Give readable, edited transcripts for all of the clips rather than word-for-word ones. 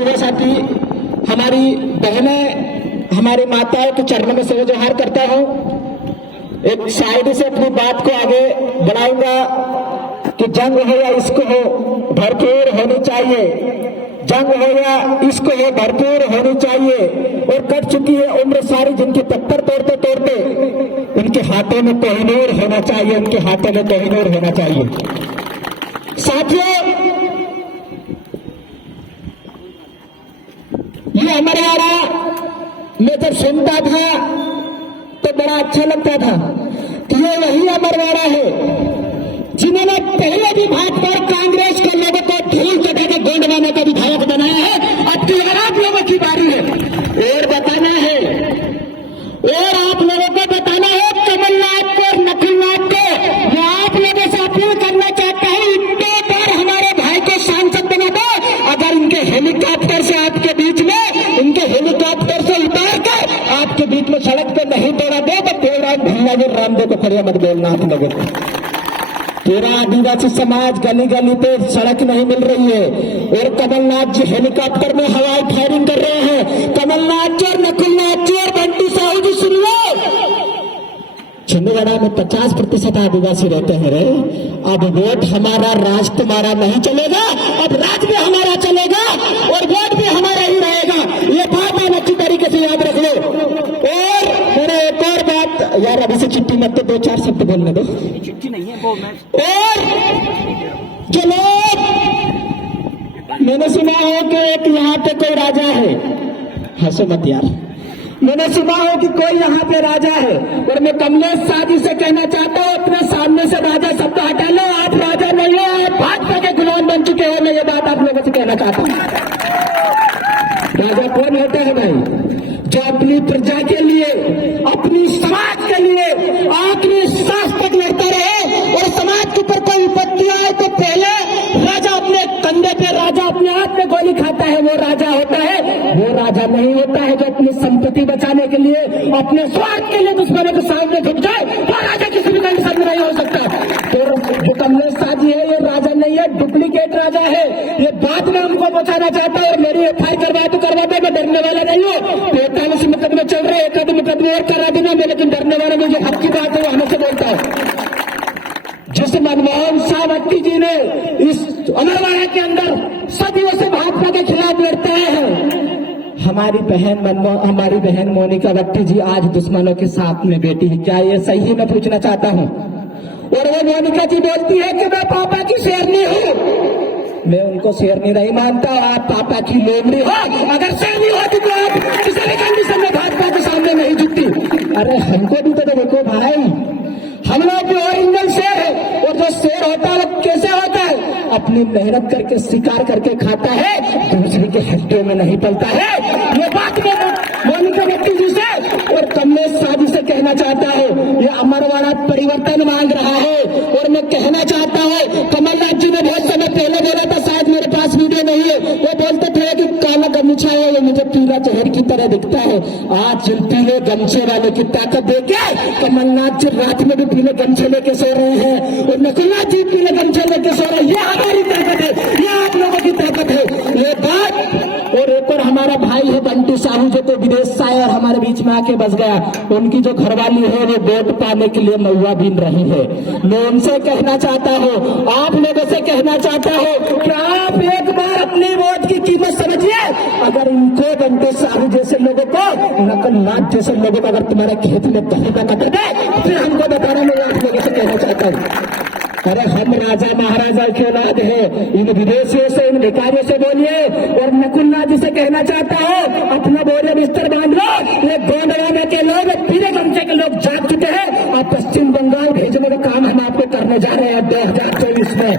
युवा साथी, हमारी बहनें, हमारी माताओं के चरणों में से जोहार करता हूँ। एक शायरी से अपनी बात को आगे बढ़ाऊंगा कि जंग हो या इश्क हो भरपूर होनी चाहिए, जंग हो या इश्क हो भरपूर होनी चाहिए। और कट चुकी है उम्र सारी जिनकी पत्थर तोड़ते तोड़ते, उनके हाथों में कोहिनूर होना चाहिए, उनके हाथों में कोहिनूर होना चाहिए। साथियों, ये अमरवाड़ा मैं जब सुनता था तो बड़ा अच्छा लगता था कि ये वही अमरवाड़ा है जिन्होंने पहले भी भाजपा और कांग्रेस के लोगों को ढील चढ़ा के गोंडवाने का विधायक बनाया है। अब की आप लोगों की बारी है और बताना है, और आप लोगों को बताना है कमलनाथ को और नकुलनाथ को। मैं आप लोगों से अपील करना चाहता हूँ, इतने बार हमारे भाई को सांसद बना दो। अगर इनके हेलीकॉप्टर से आपके बीच में, इनके हेलीकॉप्टर से उतार कर आपके बीच में सड़क पे नहीं तोड़ा दे तो देवराज भैया रामदेव को खड़े मत बोलना आप लोगों को। पूरा आदिवासी समाज गली गली पे सड़क नहीं मिल रही है और कमलनाथ जी हेलीकॉप्टर में हवाई फायरिंग कर रहे हैं। कमलनाथ जी और नकुलनाथ जी और बंटी साहू जी सुन लो, छिंदवाड़ा में 50% आदिवासी रहते हैं रे। अब वोट हमारा, राज तुम्हारा नहीं चलेगा, अब राज भी हमारा चलेगा और वोट भी हमारा ही रहेगा। ये बात आप अच्छी तरीके से याद रख लो। और मेरे एक और बात यार, अभी से चिट्ठी मत तो 2-4 शब्द बोलने दो। चिट्ठी नहीं है वो मैं। और जो लोग, मैंने सुना है कि एक यहाँ पे कोई राजा है, हंसो मत यार, मैंने सुना है कि कोई यहाँ पे राजा है। और मैं कमलेश साहब से कहना चाहता हूँ, अपने सामने से राजा शब्द हटा लो। आप राजा नहीं हो, आप भाजपा के गुलाम बन चुके हो। मैं ये बात आप लोगों से कहना चाहता हूँ। राजा कौन होता है भाई? जो अपनी प्रजा के लिए, अपनी समाज के लिए आखिरी सांस तक लड़ता रहे और समाज के ऊपर कोई विपत्ति आए तो पहले राजा अपने कंधे पे, राजा अपने हाथ में गोली खाता है, वो राजा होता है। वो राजा नहीं होता है जो अपनी संपत्ति बचाने के लिए, अपने स्वार्थ के लिए दुश्मनों के सामने झुक जाए। वो राजा किसी भी कंडीशन में नहीं हो सकता। तो जो कमलेश साजी है, ये राजा नहीं है, डुप्लीकेट राजा है। ये बात में हमको पहुंचाना चाहता है। और मेरी एफआईआर करवा दे, मैं डरने वाला नहीं हूँ। 45 मुकदमे चल रहे, एक आध मुकदमे और करा देना मैं, लेकिन डरने वाला में जो हक की बात है वो हमें से बोलता है। जिस मनमोहन सावंती जी ने इस अमरवाड़ा के अंदर सदियों से भाजपा के खिलाफ लड़ते हैं, हमारी बहन मोनिका वट्टी जी आज दुश्मनों के साथ में बैठी है। क्या ये सही है? मैं पूछना चाहता हूँ। और वो मोनिका जी बोलती है कि मैं पापा की शेरनी हूँ। मैं उनको शेरनी नहीं मानता, आप पापा की लोमड़ी हो। अगर शेरनी होती तो आप किसी भी कंडीशन में भाजपा के सामने नहीं झुकती। अरे हमको भी तो देखो भाई, हम लोग भी ओरिजिनल शेर है। और जो शेर होता है वो कैसे होता है? अपनी मेहनत करके शिकार करके खाता है, दूसरे के हड्डियों में नहीं पलता है। ये बात मैं मोनिका वट्टी जी से और कमलेश साहब से कहना चाहता हूँ। ये अमरवाड़ा परिवर्तन मांग रहा है। और मैं कहना चाहता हूँ, कमलनाथ जी ने बहुत समय पहले बोला था, शायद मेरे पास वीडियो नहीं है, वो बोलते थे कि काला गमछा है वो मुझे पीला जहर की तरह दिखता है। आज पीले गमछे वाले की ताकत देके कमलनाथ जी रात में भी पीले गमछे लेके सो रहे हैं और नकुलनाथ जी पीले गमछे लेके सो रहे हैं। ये हमारी ताकत है, ये आप लोगों की ताकत है। ये बात। और एक और हमारा भाई है बंटी साहू, जो तो विदेश से आया और हमारे बीच में आके बस गया। उनकी जो घरवाली है वो वोट पाने के लिए महुआ बीन रही है। मैं उनसे कहना चाहता हूँ, आप लोगों से कहना चाहता हूँ कि आप एक बार अपनी वोट की कीमत समझिए। अगर इनको बंटी साहू जैसे लोगों को, नकुलनाथ जैसे लोगों को अगर तुम्हारे खेत में दही का कटर दे, फिर हमको बताना। मैं आप लोगों से कहना चाहता हूँ, अरे हम राजा महाराजा की औलाद है। इन विदेशियों से, इन भिखारियों से बोलिए। और नकुलनाथ जी से कहना चाहता हूँ, अपना बोरे बिस्तर बांध लो। ये गोंडवाने के लोग, पीले गमछे के लोग जाग चुके हैं और पश्चिम बंगाल भेजने का काम हम आपको करने जा रहे हैं 2024 में।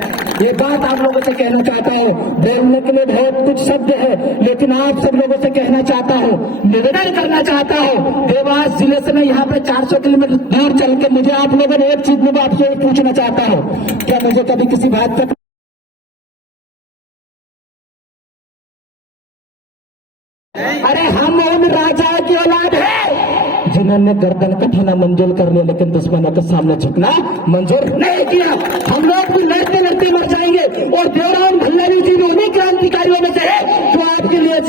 ये बात आप लोगों से कहना चाहता हूँ। बोलने के लिए बहुत कुछ शब्द है, लेकिन आप सब लोगों से कहना चाहता हूँ, निवेदन करना चाहता हूँ। देवास जिले से मैं यहाँ पे 400 किलोमीटर दूर चल के मुझे आप लोगों ने एक चीज में आपसे पूछना चाहता हूँ, क्या मुझे कभी किसी बात पर अरे हम उन राजा की औलाद है जिन्होंने गर्दन कटना मंजूर कर लिया, लेकिन दुश्मनों के सामने झुकना मंजूर नहीं किया। हम लोग भी लड़ते लड़ते मर जाएंगे। और देवराम भल्लारी जी भी उन्हीं क्रांतिकारियों में से है जो आपके लिए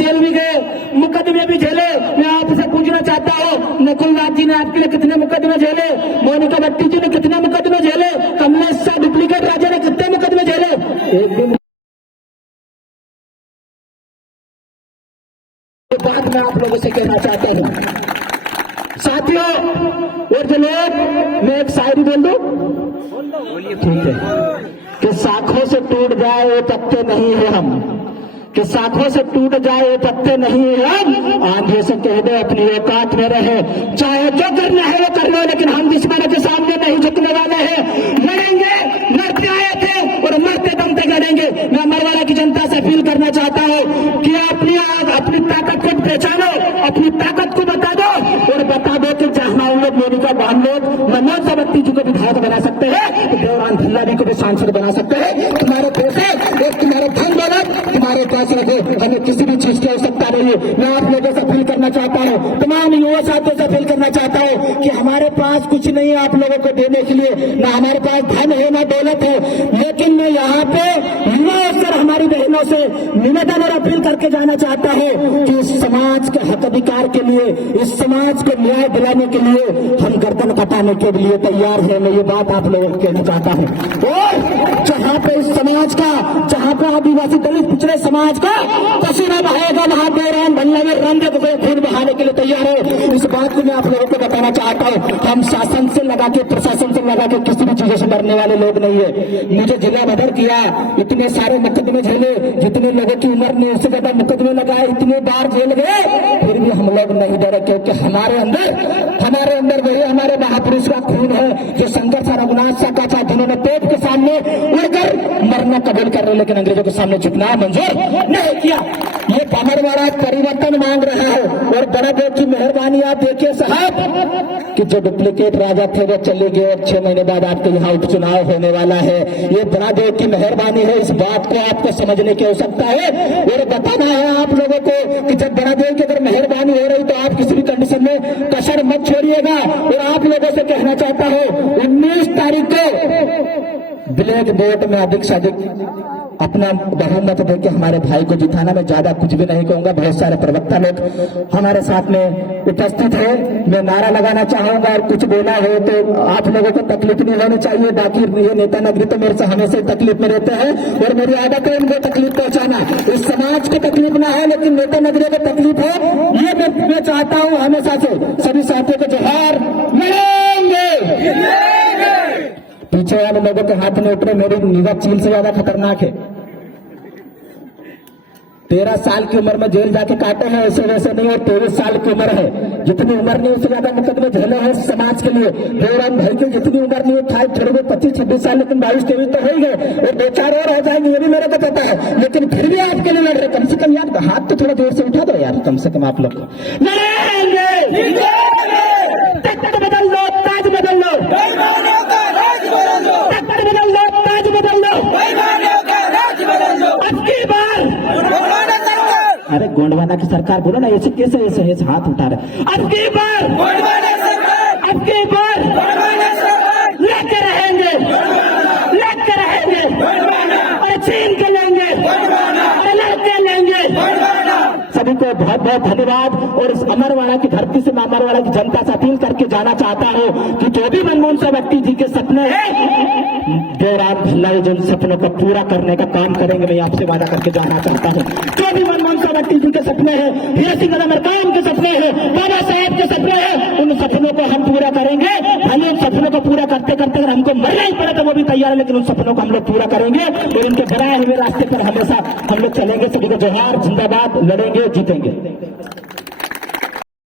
जी ने आपके लिए कितने मुकदमे झेले, मोनिका भट्टी जी ने कितने मुकदमे झेले, कमलेश शाह डुप्लीकेट राजा ने कितने मुकदमे झेले। एक दिन बात मैं आप लोगों से कहना चाहता हूं साथियों, और जो लोग, मैं एक शायरी बोल दूं, ठीक है, कि शाखों से टूट जाए वो पत्ते नहीं है हम, कि शाखों से टूट जाए वो पत्ते नहीं है हम, आंधियों से कह दो अपनी औकात में रहे, चाहे जो करना है वो कर लो, लेकिन हम दुश्मनों के सामने नहीं झुकने वाले हैं। लड़ेंगे, लड़ते आए थे और मरते दम तक लड़ेंगे। मैं अमरवाड़ा की जनता से अपील करना चाहता हूँ कि अपनी ताकत को पहचानो, अपनी ताकत को बता दो और बता दो कि जहां उन लोग मोनिका बहन लोग मनोज अवस्थी जी को विधायक बना सकते हैं, तो देवरान भल्ला जी को भी सांसद बना सकते हैं। तुम्हारे पैसे और तुम्हारे धन दौलत तुम्हारे पास रखो, हमें किसी भी चीज की आवश्यकता नहीं है। मैं आप लोगों से अपील करना चाहता हूँ, तमाम युवा साथियों से अपील करना चाहता हूँ कि हमारे पास कुछ नहीं है आप लोगों को देने के लिए, ना हमारे पास धन है ना दौलत है, लेकिन मैं यहाँ पे युवाओं से, हमारी बहनों से निवेदन और अपील करके जाना चाहता हूँ कि इस समाज के हक अधिकार के लिए, इस समाज को न्याय दिलाने के लिए हम गर्दन कटाने के लिए तैयार है। मैं ये बात आप लोगों को कहना चाहता हूँ। और जहाँ पे इस समाज का, जहाँ पे आदिवासी दलित पिछड़े समाज का पसीना बहाएगा, वहां देवरान भल्ला में रंग खून बहाने के लिए तैयार है। इस बात को मैं आप लोगों को बताना चाहता हूँ। हम शासन से लगा के, प्रशासन से लगा के किसी भी चीजों से डरने वाले लोग नहीं है। मुझे जिला बदर किया, इतने सारे मुकदमे झेले, जितने लोगों की उम्र ने उससे ज्यादा मुकदमे लगाए, इतने बार जेल गए, फिर भी हम लोग नहीं डरे, क्योंकि हमारे अंदर वही हमारे महापुरुष का खून है, जो शंकर सा, रघुनाथ सा, काचा, जिन्होंने पेट के सामने उड़कर मरना कबूल कर रहे, लेकिन अंग्रेजों के सामने झुकना मंजूर नहीं किया। ये अमरवाड़ा परिवर्तन मांग रहा है। और बड़ा देव की मेहरबानी आप देखिए साहब कि जो डुप्लीकेट राजा थे वो चले गए और 6 महीने बाद आपके यहाँ उपचुनाव होने वाला है। ये बड़ा देव की मेहरबानी है, इस बात को आपको समझने की आवश्यकता है और बताना है आप लोगों को कि जब बड़ा देव की अगर मेहरबानी हो रही तो आप किसी भी कंडीशन में कसर मत छोड़िएगा। और आप लोगों से कहना चाहता हूँ 19 तारीख को ब्लैक वोट में अधिक से अधिक अपना बहुमत देके हमारे भाई को जिताना। मैं ज्यादा कुछ भी नहीं कहूंगा, बहुत सारे प्रवक्ता लोग हमारे साथ में उपस्थित है। मैं नारा लगाना चाहूंगा और कुछ बोला हो तो आप लोगों को तकलीफ नहीं होनी चाहिए। बाकी ये नेता नगरी तो मेरे से हमेशा तकलीफ में रहते हैं और मेरी आदत है उनको तकलीफ पहुंचाना। इस समाज को तकलीफ ना है, लेकिन नेता नगरी को तकलीफ है। ये मैं चाहता हूँ हमेशा से सभी साथियों को जोहार। पीछे वाले लोगों के हाथ में उठ रहे, मेरी निगाह चील से ज्यादा खतरनाक है। 13 साल की उम्र में जेल जाके काटे हैं, ऐसे वैसे नहीं। और 23 साल की उम्र है, जितनी उम्र नहीं उससे ज्यादा मुकदमे झेले हैं समाज के लिए। देवरान भाई की जितनी उम्र नहीं था, थोड़े बहुत 25-26 साल, लेकिन 22-23 तो हो गए और 2-4 और हो जाएंगे, ये भी मेरे को पता है। लेकिन फिर भी आपके लिए लड़ रहे। कम से कम यार हाथ तो थोड़ा जोर से उठा दो यार, कम से कम आप लोग को लड़ेंगे। तख्त बदल लो, ताज बदल लो, तख्त बदल लो, ताज बदल लो, अब की बार। अरे गोंडवाना की सरकार बोलो ना, ऐसे कैसे ऐसे हाथ उठा रहे। अब की बार लेके रहेंगे, और छीन के लेंगे, लड़के लेंगे। सभी को बहुत बहुत धन्यवाद। और इस अमरवाड़ा की धरती से मैं अमरवाड़ा की जनता से अपील करके जाना चाहता हूँ कि जो भी मनमोहन सिंह व्यक्ति जी के सपने हैं, देवरान भल्ला जिन सपनों को पूरा करने का काम करेंगे, मैं आपसे वादा करके जाना चाहता हूँ। जो भी मनमोहन सिंह व्यक्ति जी के सपने हैं, हीरा सिंह अमरकाम के सपने हैं, बाबा साहेब के सपने हैं, उन सपनों को हम पूरा करेंगे। भले उन सपनों को पूरा करते करते अगर हमको मरना ही पड़े तो वो भी तैयार है, लेकिन उन सपनों को हम लोग पूरा करेंगे और इनके बनाए हुए रास्ते पर हमेशा हम लोग चलेंगे। सभी को जोहार, जिंदाबाद, लड़ेंगे, जीतेंगे।